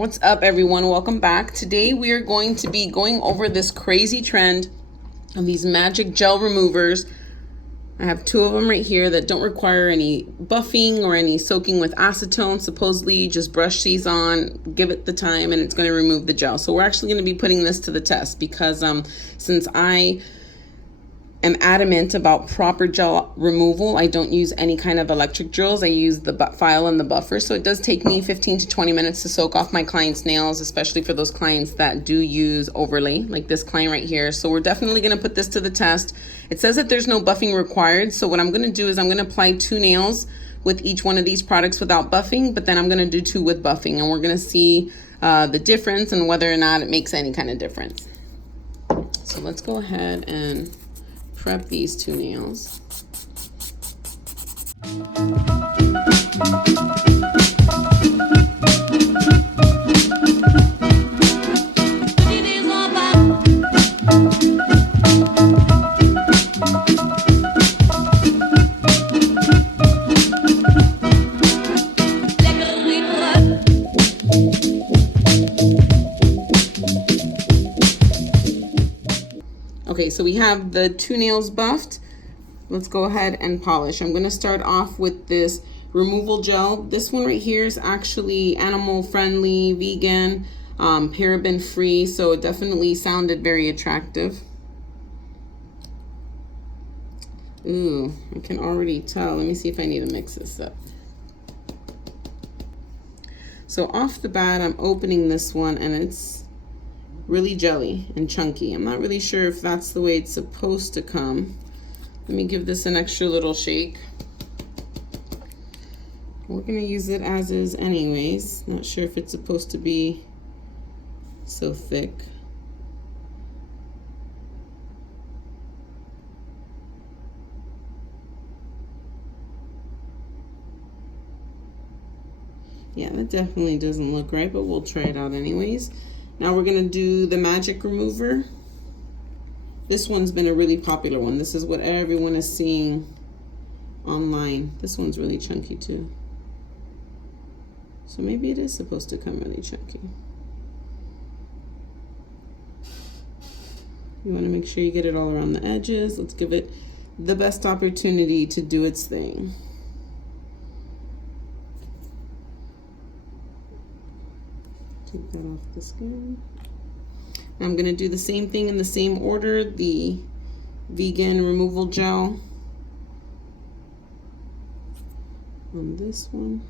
What's up, everyone? Welcome back. Today we are going to be going over this crazy trend of these magic gel removers. I have two of them right here that don't require any buffing or any soaking with acetone. Supposedly just brush these on, give it the time, and it's going to remove the gel. So we're actually going to be putting this to the test because since I am adamant about proper gel removal, I don't use any kind of electric drills. I use the file and the buffer. So it does take me 15 to 20 minutes to soak off my clients' nails, especially for those clients that do use overlay, like this client right here. So we're definitely gonna put this to the test. It says that there's no buffing required. So what I'm gonna do is I'm gonna apply 2 nails with each one of these products without buffing, but then I'm gonna do 2 with buffing, and we're gonna see the difference and whether or not it makes any kind of difference. So let's go ahead and prep these 2 nails. Okay, so we have the 2 nails buffed. Let's go ahead and polish. I'm gonna start off with this removal gel. This one right here is actually animal friendly, vegan, paraben free, so it definitely sounded very attractive. Ooh, I can already tell. Let me see if I need to mix this up. So off the bat, I'm opening this one and it's really jelly and chunky. I'm not really sure if that's the way it's supposed to come. Let me give this an extra little shake. We're gonna use it as is anyways. Not sure if it's supposed to be so thick. Yeah, that definitely doesn't look right, but we'll try it out anyways. Now we're gonna do the magic remover. This one's been a really popular one. This is what everyone is seeing online. This one's really chunky too. So maybe it is supposed to come really chunky. You wanna make sure you get it all around the edges. Let's give it the best opportunity to do its thing. Take that off the skin. I'm gonna do the same thing in the same order, the vegan removal gel on this one.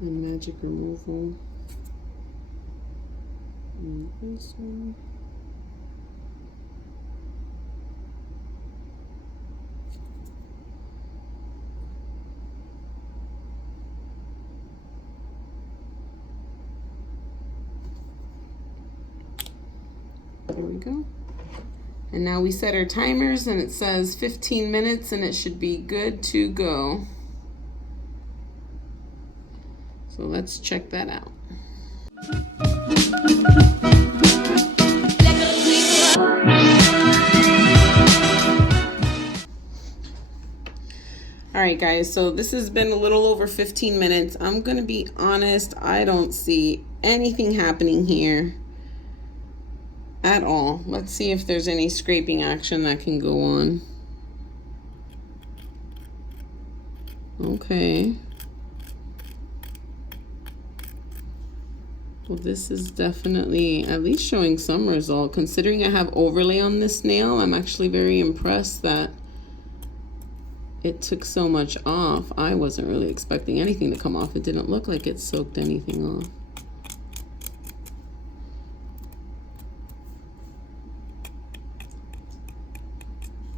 And magic removal. And this one. There we go. And now we set our timers and it says 15 minutes and it should be good to go. So let's check that out. All right, guys, so this has been a little over 15 minutes. I'm gonna be honest, I don't see anything happening here at all. Let's see if there's any scraping action that can go on. Okay. Well, this is definitely at least showing some result. Considering I have overlay on this nail, I'm actually very impressed that it took so much off. I wasn't really expecting anything to come off. It didn't look like it soaked anything off.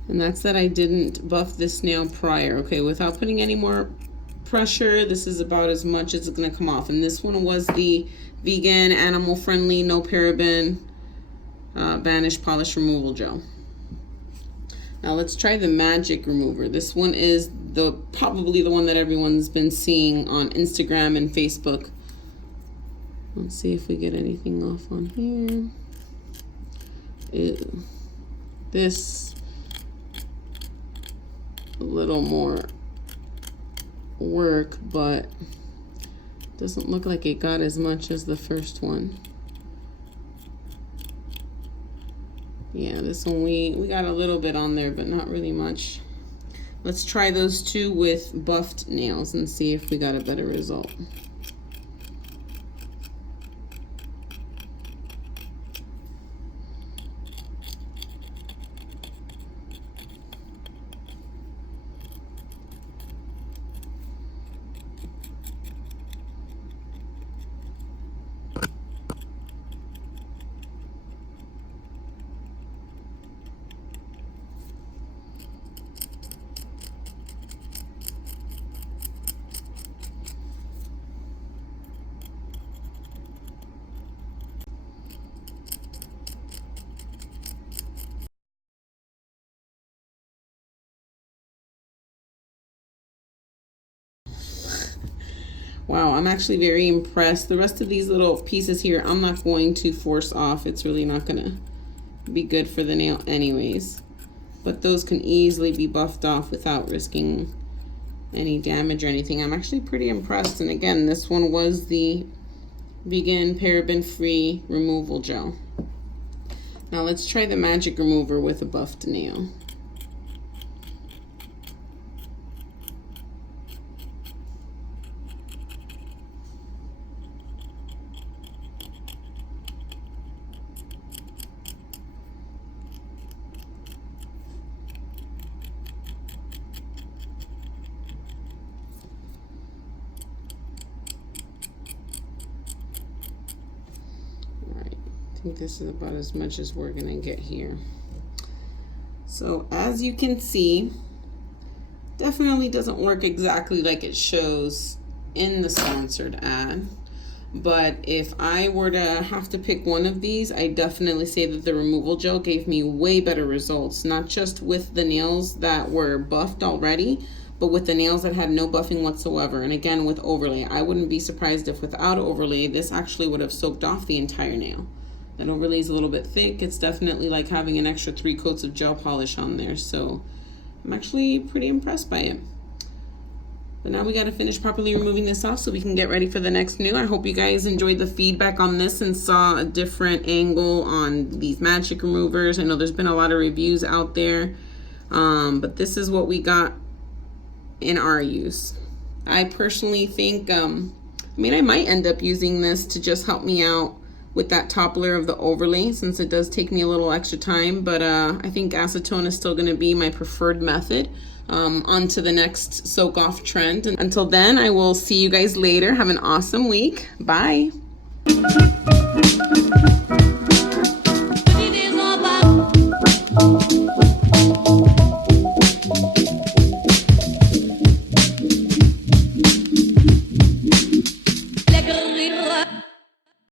And that's that I didn't buff this nail prior. Okay, without putting any more pressure, this is about as much as it's gonna come off. And this one was the vegan, animal friendly, no paraben, vanish polish removal gel. Now let's try the magic remover. This one is probably the one that everyone's been seeing on Instagram and Facebook. Let's see if we get anything off on here. Ew. This a little more work, but doesn't look like it got as much as the first one. Yeah, this one we got a little bit on there, but not really much. Let's try those two with buffed nails and see if we got a better result. Wow, I'm actually very impressed. The rest of these little pieces here, I'm not going to force off. It's really not gonna be good for the nail anyways. But those can easily be buffed off without risking any damage or anything. I'm actually pretty impressed. And again, this one was the vegan paraben-free removal gel. Now let's try the magic remover with a buffed nail. I think this is about as much as we're gonna get here. So as you can see, definitely doesn't work exactly like it shows in the sponsored ad. But if I were to have to pick one of these, I definitely say that the removal gel gave me way better results, not just with the nails that were buffed already, but with the nails that had no buffing whatsoever. And again, with overlay, I wouldn't be surprised if without overlay, this actually would have soaked off the entire nail. That overlay is a little bit thick. It's definitely like having an extra 3 coats of gel polish on there. So I'm actually pretty impressed by it. But now we got to finish properly removing this off so we can get ready for the next new. I hope you guys enjoyed the feedback on this and saw a different angle on these magic removers. I know there's been a lot of reviews out there, but this is what we got in our use. I personally think, I might end up using this to just help me out with that top layer of the overlay, since it does take me a little extra time, but I think acetone is still gonna be my preferred method. On to the next soak off trend. And until then, I will see you guys later. Have an awesome week. Bye.